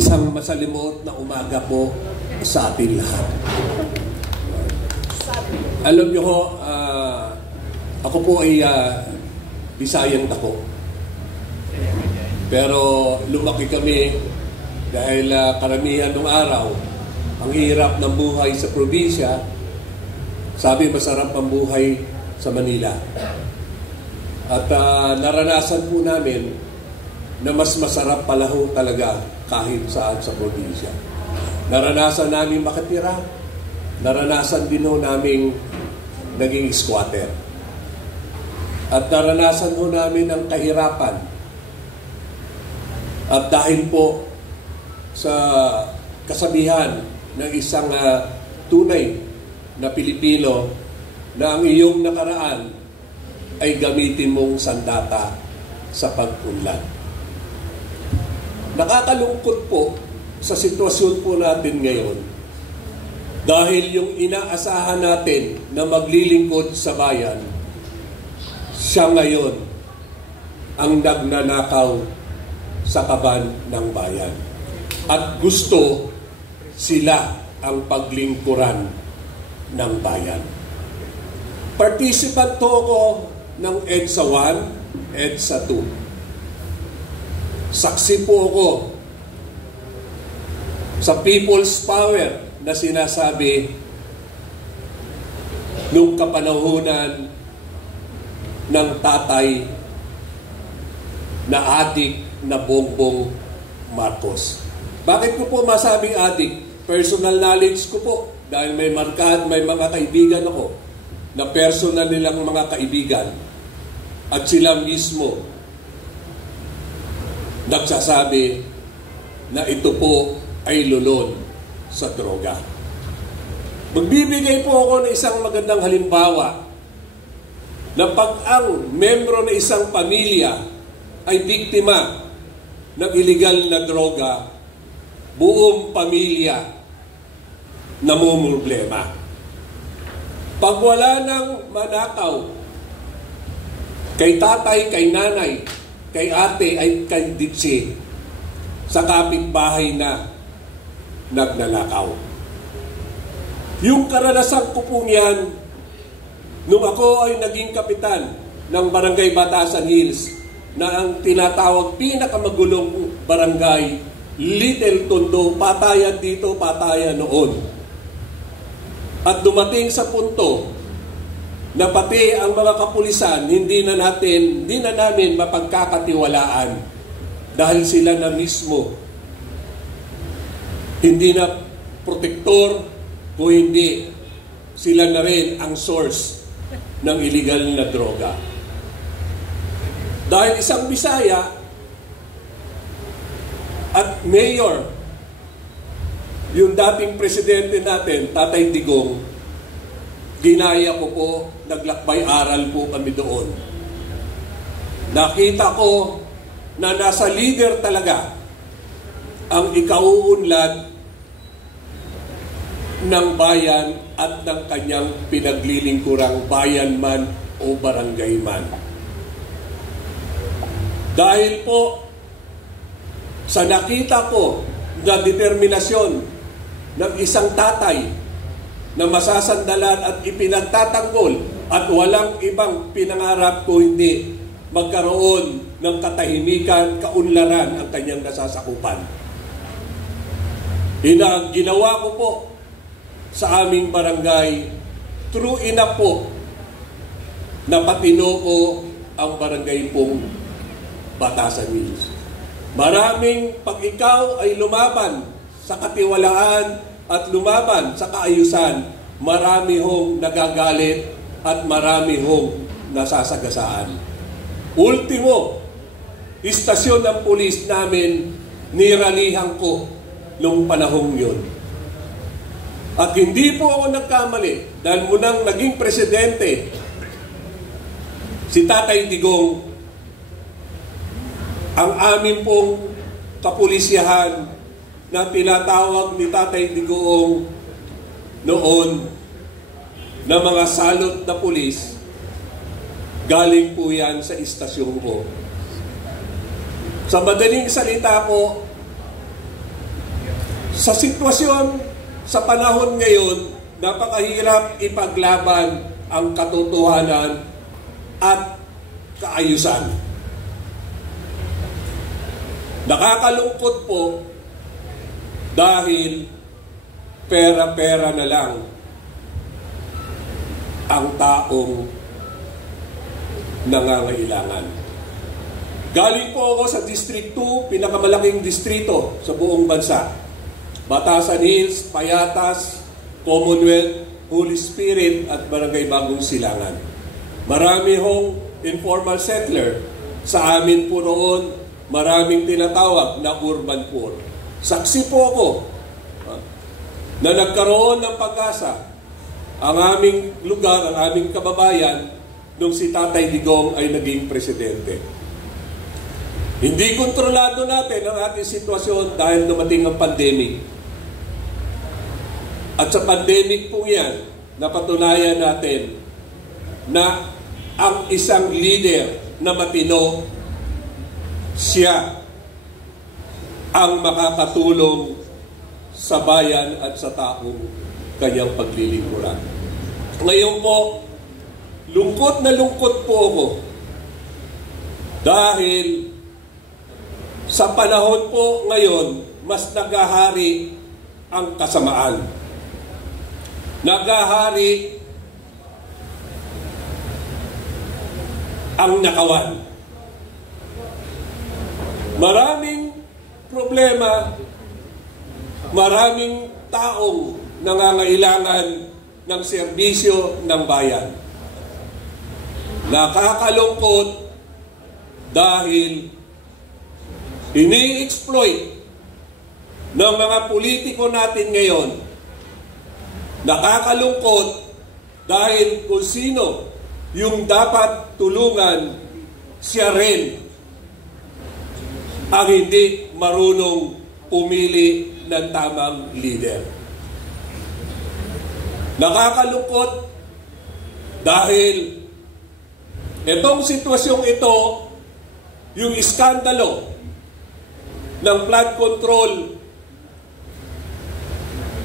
Isang masalimuot na umaga po sa atin lahat. Alam niyo ho, ako po ay Bisayang dako. Pero lumaki kami dahil karamihan ng araw, ang hirap ng buhay sa probinsya, sabi masarap ang buhay sa Manila. At naranasan po namin na mas masarap pala ho talaga kahit saan sa probinsya. Naranasan namin makatira, naranasan din ho namin naging squatter. At naranasan ho namin ang kahirapan. At dahil po sa kasabihan ng isang tunay na Pilipino na ang iyong nakaraan ay gamitin mong sandata sa pag-unlad. Nakakalungkot po sa sitwasyon po natin ngayon dahil yung inaasahan natin na maglilingkod sa bayan, siya ngayon ang nagnanakaw sa kaban ng bayan. At gusto sila ang paglingkuran ng bayan. Participant to ako ng EDSA 1, EDSA 2. Saksi po ako sa people's power na sinasabi nung kapanahunan ng tatay na adik na Bongbong Marcos. Bakit ko po masabing adik? Personal knowledge ko po dahil may mga kaibigan ako na personal nilang mga kaibigan at sila mismo nagsasabi na ito po ay lulon sa droga. Magbibigay po ako ng isang magandang halimbawa na pag ang membro ng isang pamilya ay biktima ng illegal na droga, buong pamilya namumroblema. Pag wala nang manakaw kay tatay, kay nanay, kay ate ay kay ditsi, sa kapitbahay na nagnanakaw. Yung karanasan ko po niyan, nung ako ay naging kapitan ng Barangay Batasan Hills, na ang tinatawag pinakamagulong barangay, Little Tondo, patayan dito, patayan noon. At dumating sa punto na pati ang mga kapulisan hindi na namin mapagkakatiwalaan dahil sila na mismo hindi na protektor o hindi sila na rin ang source ng illegal na droga. Dahil isang Bisaya at mayor, yung dating presidente natin, Tatay Digong, ginaya ko po, naglakbay aral po kami doon. Nakita ko na nasa leader talaga ang ikauunlad ng bayan at ng kanyang pinaglilingkurang bayan man o barangay man. Dahil po sa nakita ko na determinasyon ng isang tatay na masasandalan at ipinagtatanggol at walang ibang pinangarap ko hindi magkaroon ng katahimikan, kaunlaran ang kanyang nasasakupan. Ginawa ko po sa aming barangay, true enough po na patino ko ang barangay pong Batasan Hills. Maraming pag ikaw ay lumaban sa katiwalaan at lumaban sa kaayusan, marami hong nagagalit at marami hong nasasagasaan. Ultimo, istasyon ng pulis namin, niralihan ko nung panahong yun. At hindi po ako nagkamali dahil munang naging presidente si Tatay Digong, ang amin pong kapulisyahan na tinatawag ni Tatay Digong noon na mga salot na pulis, galing po yan sa istasyon ko. Sa madaling salita po, Sa sitwasyon, sa panahon ngayon, napakahirap ipaglaban ang katotohanan at kaayusan. Nakakalungkot po dahil pera-pera na lang ang taong nangangailangan. Galing po ako sa District 2, pinakamalaking distrito sa buong bansa. Batasan Hills, Payatas, Commonwealth, Holy Spirit at Barangay Bagong Silangan. Marami hong informal settler. Sa amin po roon, maraming tinatawag na urban poor. Saksi po ako na nagkaroon ng pag-asa ang aming lugar, ang aming kababayan, nung si Tatay Digong ay naging presidente. Hindi kontrolado natin ang ating sitwasyon dahil dumating ang pandemic. At sa pandemic po yan, napatunayan natin na ang isang leader na matino, siya ang makakatulong sa bayan at sa taong kanyang paglilingkuran. Ngayon po, lungkot na lungkot po ako dahil sa panahon po ngayon, mas nagahari ang kasamaan. Nagahari ang nakawan. Maraming problema, maraming taong nangangailangan ng serbisyo ng bayan. Nakakalungkot dahil ini-exploit ng mga politiko natin ngayon. Nakakalungkot dahil kung sino yung dapat tulungan, siya rin ang hindi marunong pumili ng tamang leader. Nakakalungkot dahil itong sitwasyong ito, yung iskandalo ng flood control,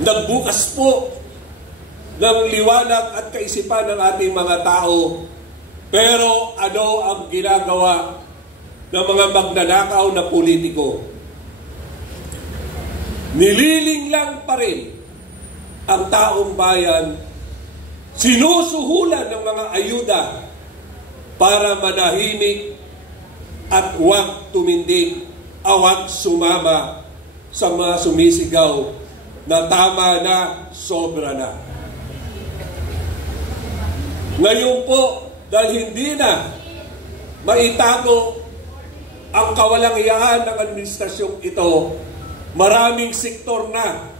nagbukas po ng liwanag at kaisipan ng ating mga tao. Pero ano ang ginagawa ng mga magnanakaw na politiko? Nililing lang pa rin ang taong bayan, sinusuhulan ng mga ayuda para manahimik at huwag tumindig, huwag sumama sa mga sumisigaw na tama na, sobra na. Ngayon po, dahil hindi na maitago ang kawalang-iyaan ng administrasyong ito, maraming sektor na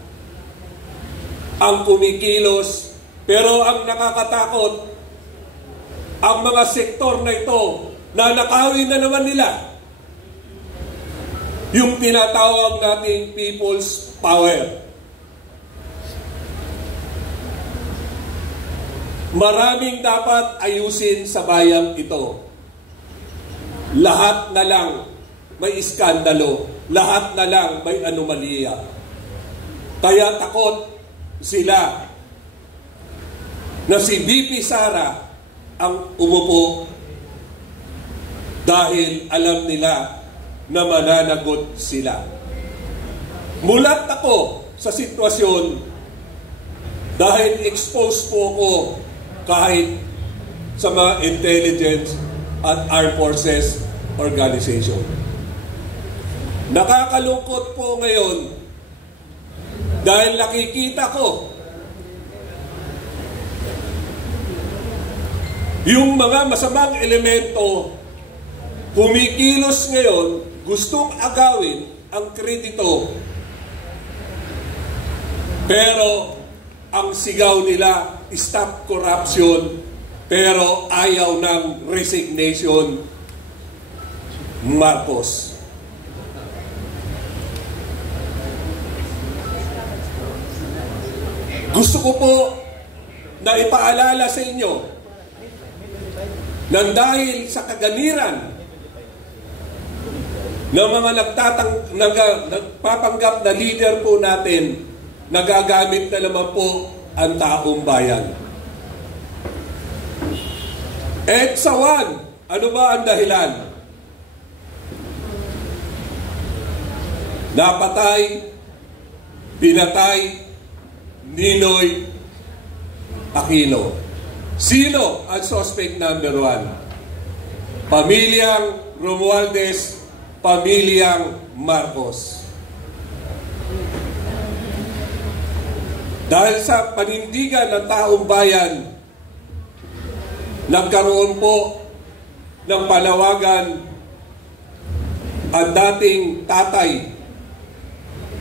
ang kumikilos, pero ang nakakatakot, ang mga sektor na ito, na nakawin na naman nila yung tinatawag nating people's power. Maraming dapat ayusin sa bayang ito. Lahat na lang may iskandalo, lahat na lang may anomalya. Kaya takot sila na si VP Sara ang umupo dahil alam nila na mananagot sila. Mulat ako sa sitwasyon dahil exposed po ako kahit sa mga intelligence at armed forces organization. Nakakalungkot po ngayon dahil nakikita ko yung mga masamang elemento kumikilos ngayon, gustong agawin ang kredito, pero ang sigaw nila, stop corruption, pero ayaw ng resignation, Marcos. Gusto ko po na ipaalala sa inyo na dahil sa kaganiran ng mga nagpapanggap na leader po natin, nagagamit na naman po ang taong bayan. EDSA 1, ano ba ang dahilan? Napatay, pinatay, Ninoy Aquino. Sino ang suspect number 1? Pamilyang Romualdez, pamilyang Marcos. Dahil sa panindigan ng taong bayan, nagkaroon po ng panawagan ang dating tatay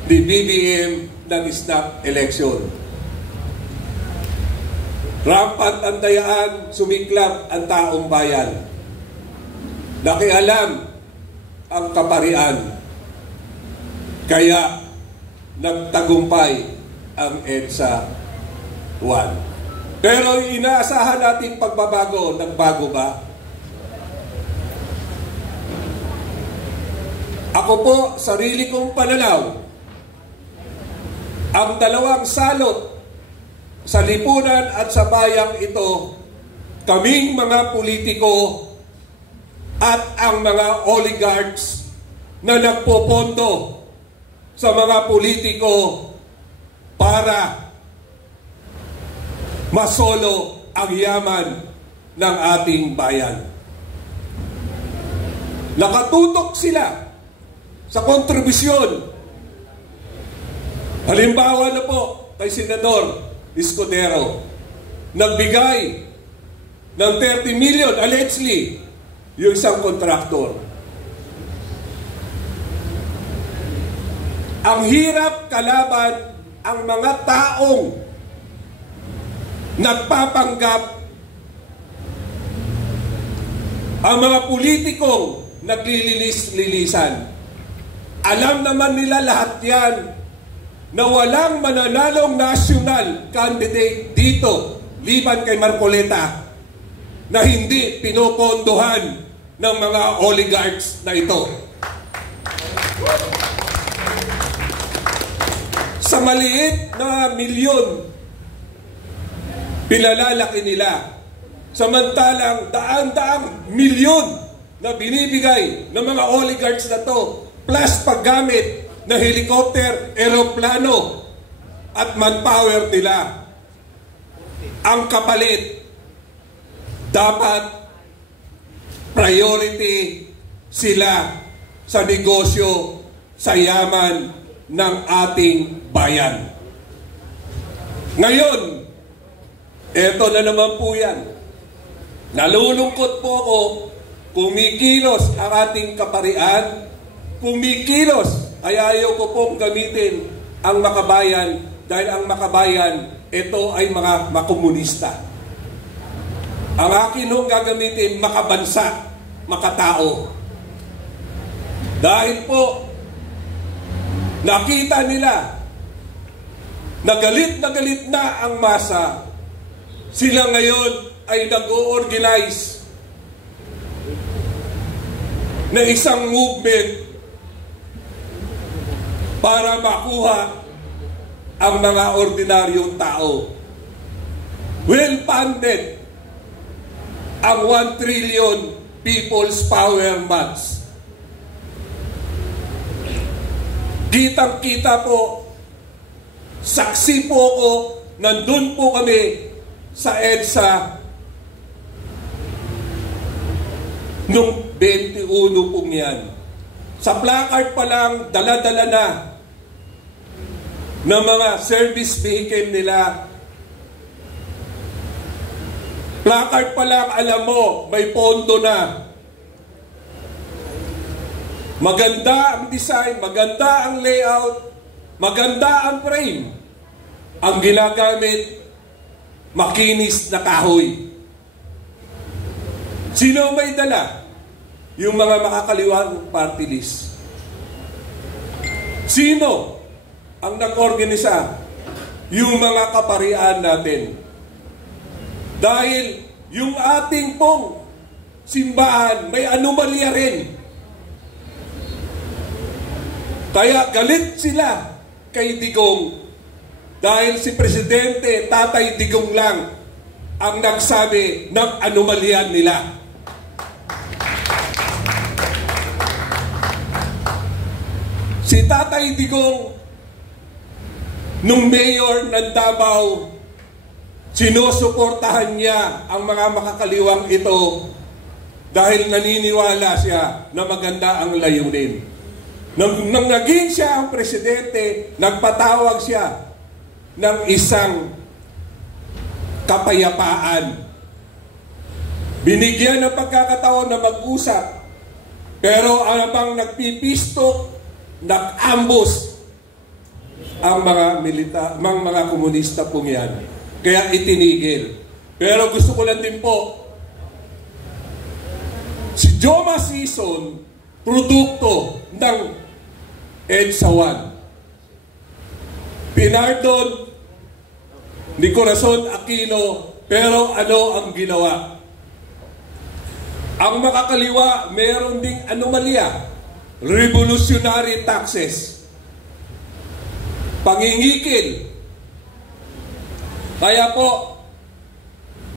ni BBM ng snap election. Rampant ang dayaan, sumiklab ang taong bayan. Nakialam ang kaparian. Kaya nagtagumpay ang EDSA 1. Pero inaasahan nating pagbabago, nagbago ba? Ako po, sarili kong pananaw, ang dalawang salot sa lipunan at sa bayang ito, kaming mga politiko at ang mga oligarchs na nagpopondo sa mga politiko para masolo ang yaman ng ating bayan. Nakatutok sila sa kontribusyon. Halimbawa na po kay Senador Escudero, nagbigay ng 30 million, allegedly, yung isang kontraktor. Ang hirap kalaban ang mga taong nagpapanggap, ang mga politikong naglililis-lilisan. Alam naman nila lahat yan na walang mananalong national candidate dito, liban kay Marcoleta, na hindi pinopondohan ng mga oligarchs na ito. Sa maliit na milyon, pinalalaki nila. Samantalang daan-daang milyon na binibigay ng mga oligarchs na to, plus paggamit na helicopter, eroplano, at manpower nila. Ang kapalit, dapat priority sila sa negosyo, sa yaman ng ating bayan. Ngayon, eto na naman po yan. Nalulungkot po ako, kumikilos ang ating kaparian, kumikilos. Ay ayaw ko pong gamitin ang makabayan dahil ang makabayan, ito ay mga makomunista. Ang akin hong gagamitin, makabansa, makatao. Dahil po, nakita nila na galit na ang masa. Sila ngayon ay nag-o-organize na isang movement para makuha ang mga ordinaryong tao. Well-funded ang 1 trillion People's Power Months. Kitang-kita po, saksi po ko, nandun po kami sa EDSA nung 21 pong yan. Sa placard pa lang, dala-dala na ng mga service vehicle nila. Placard pa lang, alam mo, may pondo na. Maganda ang design, maganda ang layout, maganda ang frame. Ang ginagamit, makinis na kahoy. Sino may dala? Yung mga makakaliwang party list. Sino ang nag-organisa? Yung mga kaparian natin. Dahil yung ating pong simbahan may anomalya rin. Kaya galit sila kay Digong dahil si Presidente Tatay Digong lang ang nagsabi ng anomalyan nila. Si Tatay Digong, nung mayor ng Davao, sinusuportahan niya ang mga makakaliwang ito dahil naniniwala siya na maganda ang layunin. Nang naging siya ang presidente, nagpatawag siya ng isang kapayapaan. Binigyan ng pagkakataon na mag-usap, pero anumang nagpipistok, nag-ambus ang mga komunista pong yan. Kaya itinigil. Pero gusto ko lang din po, si Joma Sison, produkto ng EDSA 1. Pinardon ni Corazon Aquino, pero ano ang ginawa? Ang makakaliwa, meron ding anomalya. Revolutionary taxes. Pangingikil. Kaya po,